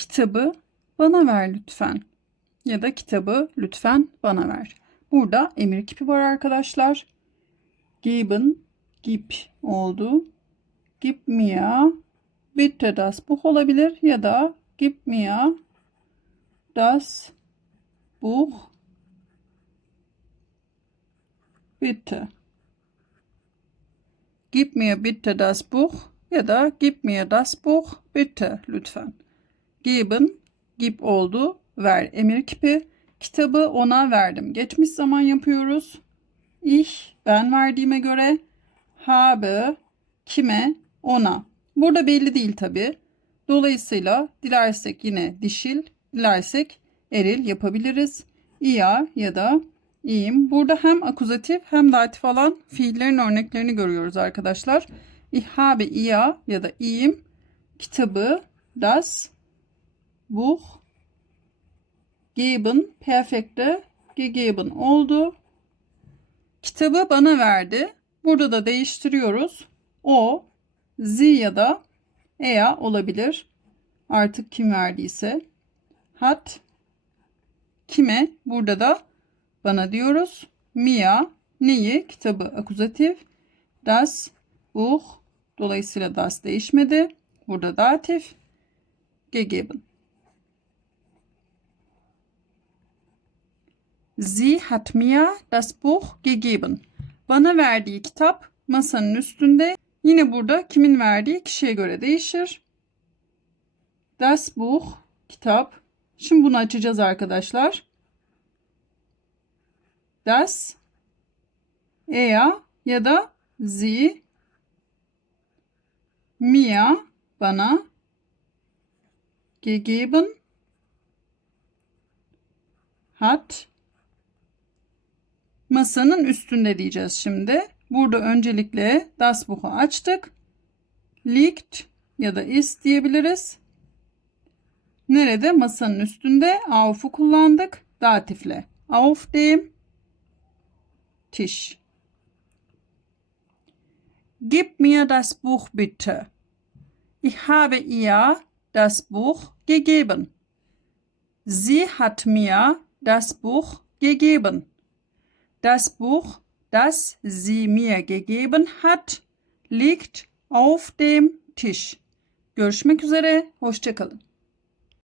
kitabı bana ver lütfen. Ya da kitabı lütfen bana ver. Burada emir kipi var arkadaşlar. Geben, gib oldu. Gib mir bitte das Buch olabilir ya da gib mir das Buch bitte. Gib mir bitte das Buch ya da gib mir das Buch bitte lütfen. Geben, gib oldu, ver emir kipi. Kitabı ona verdim. Geçmiş zaman yapıyoruz. Ich, ben verdiğime göre. Habe, kime, ona. Burada belli değil tabi. Dolayısıyla dilersek yine dişil, dilersek eril yapabiliriz. İya ya da iyiyim. Burada hem akuzatif hem datif olan fiillerin örneklerini görüyoruz arkadaşlar. Ich habe iya ya da iyiyim. Kitabı, das, Buch, geben, perfekte, gegeben oldu. Kitabı bana verdi. Burada da değiştiriyoruz. O, zi ya da ea olabilir. Artık kim verdiyse. Hat, kime? Burada da bana diyoruz. Mia, neyi? Kitabı akuzatif. Das, Buch, dolayısıyla das değişmedi. Burada datif. Gegeben. Sie hat mir das Buch gegeben. Bana verdiği kitap masanın üstünde. Yine burada kimin verdiği kişiye göre değişir. Das Buch kitap. Şimdi bunu açacağız arkadaşlar. Das er ya da sie mir bana gegeben hat masanın üstünde diyeceğiz şimdi. Burada öncelikle das Buch'u açtık. Liegt ya da ist diyebiliriz. Nerede? Masanın üstünde auf'u kullandık. Datifle. Auf dem Tisch. Gib mir das Buch bitte. Ich habe ihr das Buch gegeben. Sie hat mir das Buch gegeben. Das Buch, das sie mir gegeben hat, liegt auf dem Tisch. Görüşmek üzere, hoşçakalın.